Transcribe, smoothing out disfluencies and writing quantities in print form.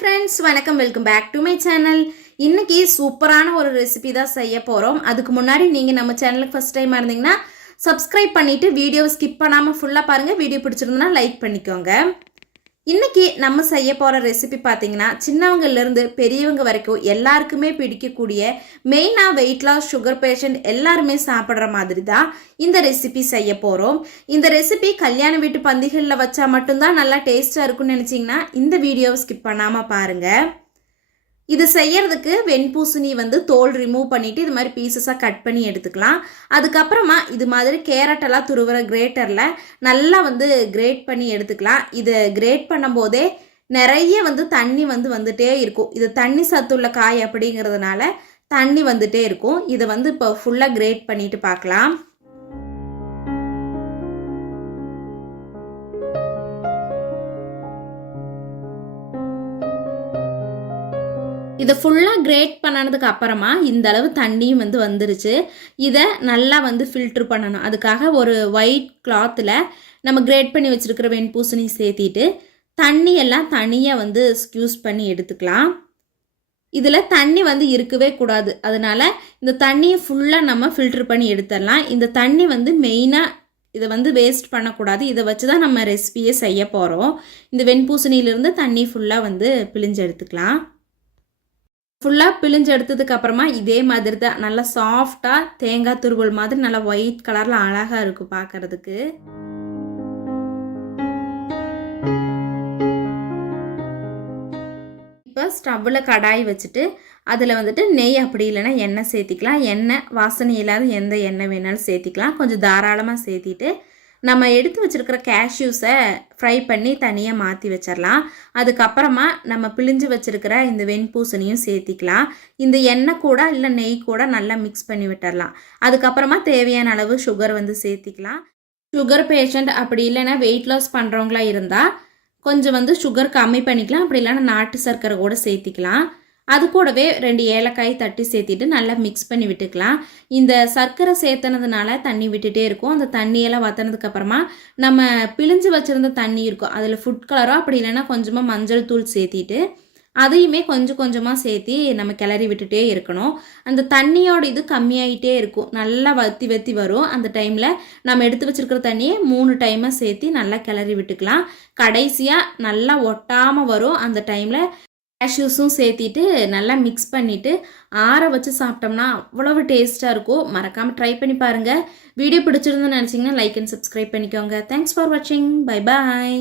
friends, வணக்கம், welcome back to my channel. இன்னைக்கு சூப்பரான ஒரு ரெசிபி தான் செய்ய போறோம். அதுக்கு முன்னாடி நீங்க நம்ம சேனலுக்கு ஃபர்ஸ்ட் டைம் இருந்தீங்கன்னா சப்ஸ்கிரைப் பண்ணிட்டு வீடியோவை ஸ்கிப் பண்ணாம ஃபுல்லா பாருங்க. வீடியோ பிடிச்சிருந்தா லைக் பண்ணிக்கோங்க. இன்னைக்கு நம்ம செய்ய போற ரெசிபி பாத்தீங்கன்னா சின்னவங்கல இருந்து பெரியவங்க வரைக்கும் எல்லாருக்குமே பிடிக்கக்கூடிய மெயினா வெயிட் லாஸ் சுகர் பேஷண்ட் எல்லாருமே சாப்பிடுற மாதிரி தான் இந்த ரெசிபி செய்ய போறோம். இந்த ரெசிபி கல்யாண வீட்டு பந்திகளில் வச்சா மட்டும்தான் நல்லா டேஸ்டா இருக்கும்னு நினைச்சீங்கன்னா இந்த வீடியோவை ஸ்கிப் பண்ணாம பாருங்க. இது செய்யறதுக்கு வெண்பூசணி தோல் ரிமூவ் பண்ணிட்டு இது மாதிரி பீசஸாக கட் பண்ணி எடுத்துக்கலாம். அதுக்கப்புறமா இது மாதிரி கேரட்டெல்லாம் துருவுற கிரேட்டரில் நல்லா கிரேட் பண்ணி எடுத்துக்கலாம். இதை கிரேட் பண்ணும்போதே நிறைய தண்ணி வந்துட்டே இருக்கும். இது தண்ணி சத்துள்ள காய் அப்படிங்கிறதுனால தண்ணி வந்துட்டே இருக்கும். இதை இப்போ ஃபுல்லாக கிரேட் பண்ணிட்டு பார்க்கலாம். இதை ஃபுல்லாக கிரேட் பண்ணனதுக்கு அப்புறமா இந்த அளவு தண்ணியும் வந்துருச்சு. இதை நல்லா ஃபில்ட்ரு பண்ணணும். அதுக்காக ஒரு ஒயிட் கிளாத்தில் நம்ம கிரேட் பண்ணி வச்சுருக்கிற வெண்பூசணி சேர்த்திட்டு தண்ணியெல்லாம் தனியாக ஸ்க்யூஸ் பண்ணி எடுத்துக்கலாம். இதில் தண்ணி இருக்கவே கூடாது. அதனால் இந்த தண்ணியை ஃபுல்லாக நம்ம ஃபில்ட்ரு பண்ணி எடுத்துடலாம். இந்த தண்ணி மெயினாக இதை வேஸ்ட் பண்ணக்கூடாது. இதை வச்சு தான் நம்ம ரெசிபியை செய்ய போகிறோம். இந்த வெண்பூசணியிலிருந்து தண்ணி ஃபுல்லாக பிழிஞ்சு எடுத்துக்கலாம். ஃபுல்லாக பிழிஞ்சு எடுத்ததுக்கு அப்புறமா இதே மாதிரி தான் நல்லா சாஃப்டாக தேங்காய் துருவல் மாதிரி நல்லா ஒயிட் கலரில் அழகாக இருக்கும் பார்க்கறதுக்கு. இப்போ ஸ்டவ்வில் கடாய் வச்சுட்டு அதில் நெய் அப்படி இல்லைன்னா எண்ணெய் சேர்த்திக்கலாம். எண்ணெய் வாசனை இல்லாத எந்த எண்ணெய் வேணாலும் சேர்த்திக்கலாம். கொஞ்சம் தாராளமாக சேர்த்திட்டு நம்ம எடுத்து வச்சுருக்கிற கேஷ்யூஸை ஃப்ரை பண்ணி தனியாக மாற்றி வச்சிடலாம். அதுக்கப்புறமா நம்ம பிழிஞ்சு வச்சுருக்கிற இந்த வெண்பூசணியும் சேர்த்திக்கலாம். இந்த எண்ணெய் கூட இல்லை நெய் கூட நல்லா மிக்ஸ் பண்ணி விட்டுடலாம். அதுக்கப்புறமா தேவையான அளவு சுகர் சேர்த்திக்கலாம். சுகர் பேஷண்ட் அப்படி இல்லைன்னா வெயிட் லாஸ் பண்ணுறவங்களா இருந்தால் கொஞ்சம் சுகர் கம்மி பண்ணிக்கலாம். அப்படி இல்லைன்னா நாட்டு சர்க்கரை கூட சேர்த்திக்கலாம். அது கூடவே 2 ஏலக்காய் தட்டி சேர்த்திட்டு நல்லா மிக்ஸ் பண்ணி விட்டுக்கலாம். இந்த சர்க்கரை சேர்த்தனதுனால தண்ணி விட்டுட்டே இருக்கும். அந்த தண்ணியெல்லாம் வற்றினதுக்கு அப்புறமா நம்ம பிழிஞ்சு வச்சுருந்த தண்ணி இருக்கும், அதில் ஃபுட் கலரோ அப்படி இல்லைன்னா கொஞ்சமாக மஞ்சள் தூள் சேர்த்திட்டு அதையுமே கொஞ்சம் கொஞ்சமாக சேர்த்தி நம்ம கிளறி விட்டுட்டே இருக்கணும். அந்த தண்ணியோட இது கம்மியாகிட்டே இருக்கும். நல்லா வற்றி வரும். அந்த டைமில் நம்ம எடுத்து வச்சுருக்கிற தண்ணியை 3 டைமாக சேர்த்தி நல்லா கிளறி விட்டுக்கலாம். கடைசியாக நல்லா ஒட்டாமல் வரும். அந்த டைமில் கேஷ்யூஸும் சேர்த்திட்டு நல்லா மிக்ஸ் பண்ணிவிட்டு ஆற வச்சு சாப்பிட்டோம்னா அவ்வளவு டேஸ்ட்டாக இருக்கும். மறக்காமல் ட்ரை பண்ணி பாருங்கள். வீடியோ பிடிச்சிருந்துன்னு நினச்சிங்கன்னா லைக் அண்ட் சப்ஸ்கிரைப் பண்ணிக்கோங்க. தேங்க்ஸ் ஃபார் வாட்சிங். Bye bye.